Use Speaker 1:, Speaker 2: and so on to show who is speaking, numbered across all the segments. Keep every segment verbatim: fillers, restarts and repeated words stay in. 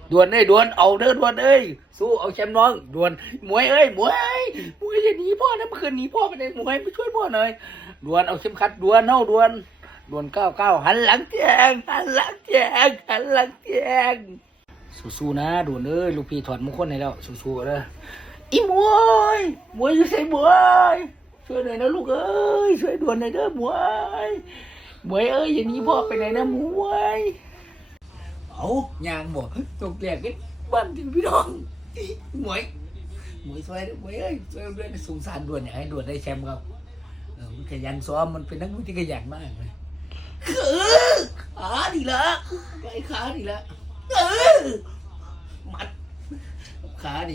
Speaker 1: ดวนเอ้ยดวนเอาเด้อดวนเอ้ยสู้เอาแชมป์น้องดวนมวยเอ้ยมวยมวยอย่าหนีพ่อนะเมื่อคืนหนีพ่อไปเลยมวยไปช่วยพ่อหน่อยดวนเอาเข็มขัดดวนเน่าดวนดวนเก้าเก้าหันหลังแจงหันหลังแจงหันหลังแจงสู้ๆนะดวนเอ้ยลูกพี่ถอดมงคลให้แล้วสู้ๆเลยอีมวยมวยอยู่ใส่มวยช่วยหน่อยนะลูกเอ้ยช่วยดวนหน่อยเด้อมวยมวยเอ้ยอย่าหนีพ่อไปไหนนะมวยเอายางบ่ตกแตกกันบ้านที่พี่น้องมวยมวยช่วยมวยเอ้ยช่วยด้วยสงสารดวนอยากให้ดวนได้แชมป์ครับเออมันขยันซ้อมมันเป็นนักมวยที่ขยันมากเลยเออขาดีละไอ้ขาดีละเออมัดขาดิ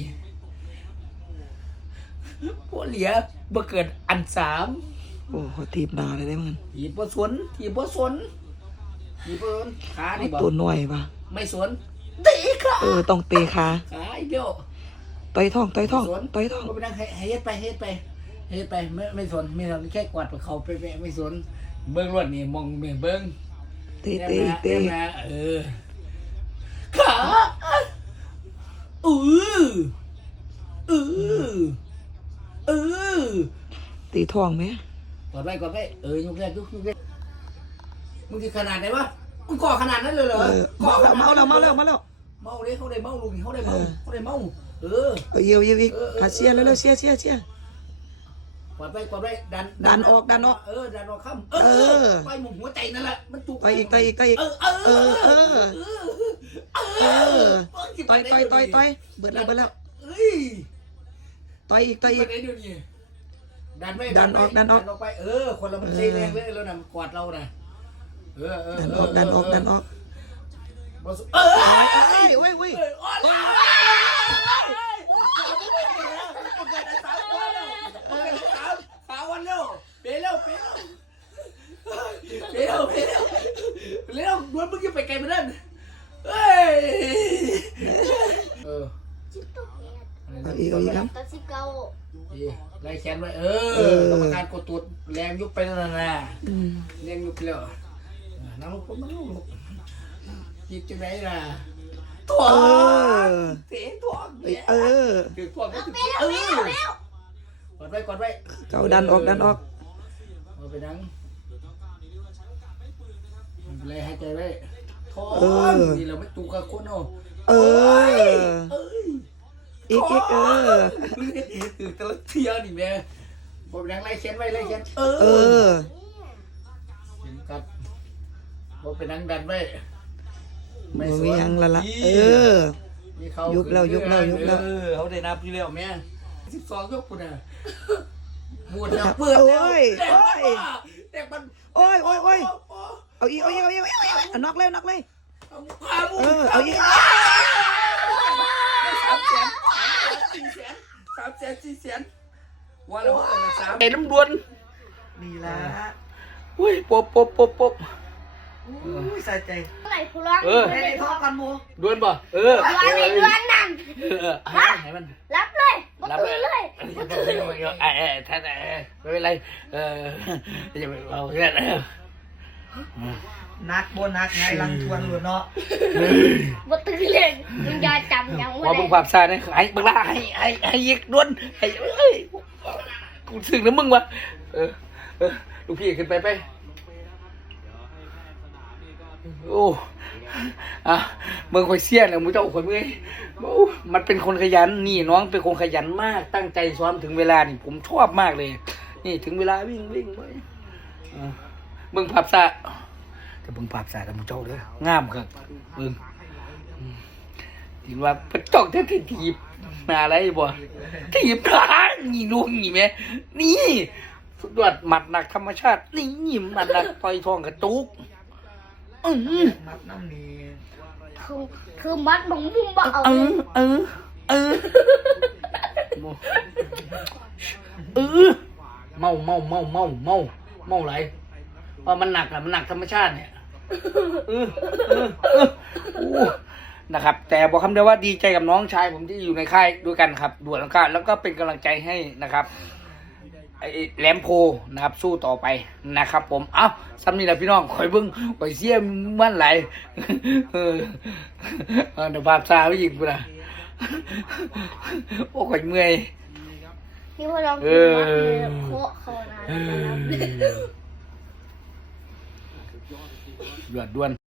Speaker 1: พวกเหลียบ่เกิดอันสาม
Speaker 2: โอ้เขาทีบหนาเลยได้มั้ง
Speaker 1: ทีบ่สนทีบ่สนทีบ่สนขาดิบ่
Speaker 2: ตัวหน่อยปะ
Speaker 1: ไม่สนเตะขา
Speaker 2: เออต้องเตะขา
Speaker 1: ขาอีกเดียว
Speaker 2: ต่อยท้องต่อยท้องต่อยท้อง
Speaker 1: ก็ไปนั่งให้เฮ็ดไปเฮ็ดไปเฮ็ดไปไม่ไม่สนไม่สนแค่กวาดเขาไปไม่สนเบิ้งรวดนี่มองเบิ้ง
Speaker 2: เตะเตะเตะ
Speaker 1: เออขาอืออือเออ
Speaker 2: ตีท้องไหม
Speaker 1: กอดไว้กอดไว้เออยกแรกยกยกแรกมึงจะขนาดไหนวะมึงก่อขนาดนั้นเลยเหรอ
Speaker 2: ก่อเมาแล้วเมาแล้วเมาแล้ว
Speaker 1: เมาเลยเขาได้เมาลูกเขาได้เมาเขาได้เมาเออ
Speaker 2: เอาเยี่ยวเยี่ยวอีกขาเชียร์แล้วแล้วเชียร์เชียร์เชียร์
Speaker 1: กอดไว้กอดไว้ดัน
Speaker 2: ดันออกดันออก
Speaker 1: เออดันออกข้ามเออไปหมุนหัวใจนั่นแหละมันจุก
Speaker 2: ต่อยอีกต่อยอีกต่อยอีกเออเออเออเออต่อยต่อยต่อยต่อยเบิดแล้วเบิดแล้วต่อยอีกต่อยอีก
Speaker 1: ดันไม่
Speaker 2: ดันออกดันออก
Speaker 1: ไปเออคนเรามันใช้แรงเลยแล้วนะกอดเรานะเออเออ
Speaker 2: ดันออกดันออกดันออก
Speaker 1: เออ
Speaker 2: เอ้ยเว้ยเว้ย
Speaker 1: ขาวันเร็วเปรี้ยวเปรี้ยวเปรี้ยวเปรี้ยวเร็วดวนมึงจะไปไกลมาเดินเฮ้ยเออ
Speaker 2: เอาอีกเอาอีกครับ
Speaker 1: ไล่แขนไว้เออกรรมการกดตัวแรงยุบไปนั่นน่ะแรงยุบไปแล้วน้ำลูกน้ำลูกยิบจะไหนล่ะถ่วงเตะถ่วง
Speaker 2: เออ
Speaker 1: คือถ่วงก็คือเออกดไว้กดไว้
Speaker 2: เก้าดันออกดันออก
Speaker 1: เอาไปดังเลยหายใจไว้ท้องนี่เราไม่ตูกระคนเอา
Speaker 2: เอออีกอีกเออ
Speaker 1: คือตะเทียนี่แม่ผมดังไล่เขียนไว้ไล่เขียนเออ
Speaker 2: เออ
Speaker 1: เห็นกัดผมไปดังดันไว้
Speaker 2: ไม่สวยยังละละเออยุบแล้วยุบแล้วยุบแล้ว
Speaker 1: เขาได้นับพี่แล้วแม่สิบสองยกคุณอ่ะหมดแล้ว
Speaker 2: เปิดแล้วโอ้ย
Speaker 1: แต่มัน
Speaker 2: โอ้ยโอ้ยโอ้ยเอาอีกเอาอีกเอาอีกเอาน็อกเลยน็อกเลยเออเอาอีก
Speaker 1: สามแสนสี่แสนสามแสนสี่แสนว่าแล้วว่าสามไอ้น้ำดวน
Speaker 2: นี่ละ
Speaker 1: อุ้ยป๊บป๊บป๊บป๊บ
Speaker 2: อุ้ยใส่ใจ
Speaker 3: อะไรพูดร้อง
Speaker 1: เออ
Speaker 2: ให้ได้ท้อกันโม
Speaker 1: ดวนป่ะเออ
Speaker 3: ดวนเลยดวนนั่ง
Speaker 1: ให้มัน
Speaker 3: รับเลยรับเลยเลย
Speaker 1: ไอ้ไอ้ท่านไอ้ไม่เป็นไรเออจะไปเอาแค่ไหน
Speaker 2: นักโบนักไงลังทวนหลุดเนาะ
Speaker 3: บ่ตื่นเลยมันยาจำยัง
Speaker 1: ว่าบึงความซาเนี่ยไอ้บึงละให้ให้ให้ยิกดวนให้เอ้ยกูถึงนะมึงวะเออเออลูกพี่ขึ้นไปไปโอ้อะเมืองคอยเสี้ยนเลยมึงเจ้าคนเมื่อยมันเป็นคนขยันนี่น้องเป็นคนขยันมากตั้งใจซ้อมถึงเวลานี่ผมชอบมากเลยนี่ถึงเวลาวิ่งวิ่งไปเมืองภาพซาแต่เมืองภาพซาแต่มึงเจ้าเลยงามครับเมืองถึงว่าเป็นจ้องแท้ที่ถีบมาอะไรบ่ถีบขานี่นุ่งนี่ไหมนี่สุดยอดหมัดหนักธรรมชาตินี่หมัดหนักต่อยทองกระตุกอือ
Speaker 2: มัดน้ำนี่
Speaker 3: คือคือมัดบังมุมบ่เอา
Speaker 1: เออเออเออเออเมาเมาเมาเมาเมาเมาอะไรว่ามันหนักอะมันหนักธรรมชาติเนี่ยเออเออเออนะครับแต่บอกคำเดียวว่าดีใจกับน้องชายผมที่อยู่ในค่ายด้วยกันครับด่วนแล้วก็แล้วก็เป็นกำลังใจให้นะครับไอ้แหลมโพนะครับสู้ต่อไปนะครับ ผมเอ้าซ้ำนี่แหละพี่น้องคอยเบิ้งคอยเสียมันไหลายเออเออเดี๋ยวภาพซาไม่ยิงกูนะโอ้ข่อยเมื่อย
Speaker 3: นี่พอเรา
Speaker 1: เอ
Speaker 3: กิน
Speaker 1: อ
Speaker 3: นะโคเขานะ
Speaker 1: เออหยดด้วน